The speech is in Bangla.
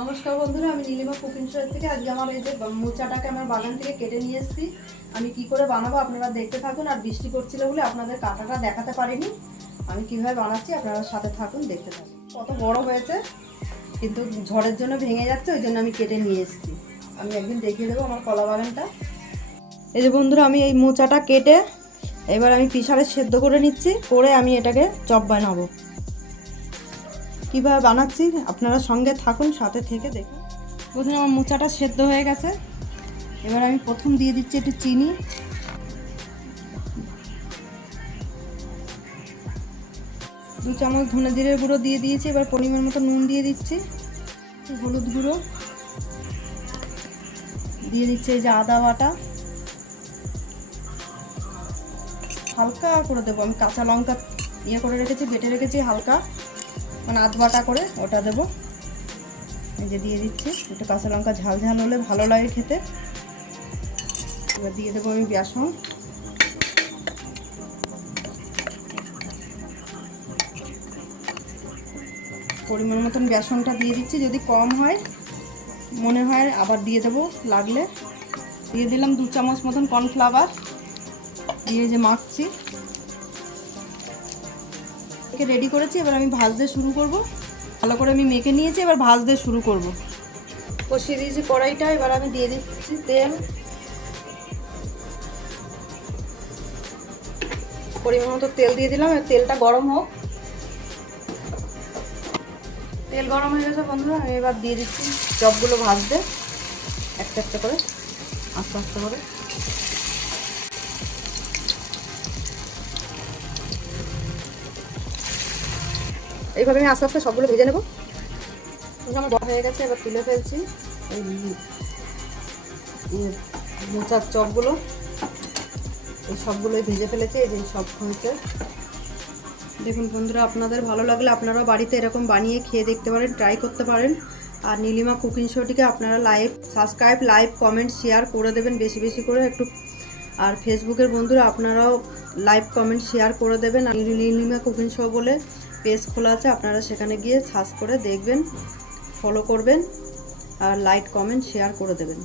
নমস্কার বন্ধুরা, আমি নীলিমা কুকিং শো থেকে আজকে আমার এই যে মোচাটাকে আমার বাগান থেকে কেটে নিয়ে এসেছি। আমি কি করে বানাবো আপনারা দেখতে থাকুন, আর বৃষ্টি পড়ছিল বলে আপনাদের কাঁটাটা দেখাতে পারিনি। আমি কীভাবে বানাচ্ছি আপনারা সাথে থাকুন, দেখতে থাকুন। কত বড় হয়েছে, কিন্তু ঝড়ের জন্য ভেঙে যাচ্ছে, ওই জন্য আমি কেটে নিয়ে এসেছি। আমি একদিন দেখিয়ে দেবো আমার কলা বাগানটা। এই যে বন্ধুরা, আমি এই মোচাটা কেটে এবার আমি পিসারে সেদ্ধ করে নিচ্ছি, করে আমি এটাকে চপ বানাবো। কীভাবে বানাচ্ছি, আপনারা সঙ্গে থাকুন, সাথে থেকে দেখুন। প্রথমে আমার মোচাটা সেদ্ধ হয়ে গেছে। এবার আমি প্রথম দিয়ে দিচ্ছি একটু চিনি। দু চামচ ধনে জিরের গুঁড়ো দিয়ে দিয়েছি, এবার পরিমাণ মতো নুন দিয়ে দিচ্ছি। হলুদ গুঁড়ো। দিয়ে দিচ্ছি এই যে আদা বাটা। হালকা করে দেবো। আমি কাঁচা লঙ্কা ইয়ে করে রেখেছি, বেটে রেখেছি হালকা। মানে আধ বাটা করে ওটা দেবো। এই যে দিয়ে দিচ্ছি। একটু কাঁচা লঙ্কা ঝাল ঝাল হলে ভালো লাগে খেতে। এবার দিয়ে দেবো আমি বেসন। পরিমাণ মতন বেসনটা দিয়ে দিচ্ছি। যদি কম হয়, মনে হয় আবার দিয়ে দেবো লাগলে। দিয়ে দিলাম দু চামচ মতন কর্নফ্লাওয়ার। দিয়ে যে মাখছি। রেডি করেছি, এবার আমি ভাজতে শুরু করব। ভালো করে আমি মেখে নিয়েছি, এবার ভাজতে শুরু করব। কষিয়ে দিয়েছি কড়াইটা, এবার আমি দিয়ে দিচ্ছি তেল। পরিমাণ মতো তেল দিয়ে দিলাম, এবার তেলটা গরম হোক। তেল গরম হয়ে গেছে বন্ধুরা, আমি এবার দিয়ে দিচ্ছি চপগুলো ভাজতে, একটা একটা করে, আস্তে আস্তে করে। এইভাবে আমি আস্তে আস্তে সবগুলো ভেজে নেব। আমার বড় হয়ে গেছে, এবার তুলে ফেলছি। মোচার চপগুলো, এই সবগুলোই ভেজে ফেলেছি, এই যে সব হয়েছে। দেখুন বন্ধুরা, আপনাদের ভালো লাগলে আপনারাও বাড়িতে এরকম বানিয়ে খেয়ে দেখতে পারেন ট্রাই করতে পারেন। আর নীলিমা কুকিং শোটিকে আপনারা live subscribe live comment share করে দেবেন বেশি বেশি করে একটু। আর ফেসবুকের বন্ধুরা, আপনারাও লাইভ কমেন্ট শেয়ার করে দেবেন। আর নীলিমা কুকিং শো বলে পেজ খোলা আছে, আপনারা সেখানে গিয়ে সার্চ করে দেখবেন ফলো করবেন, আর লাইক কমেন্ট শেয়ার করে দেবেন।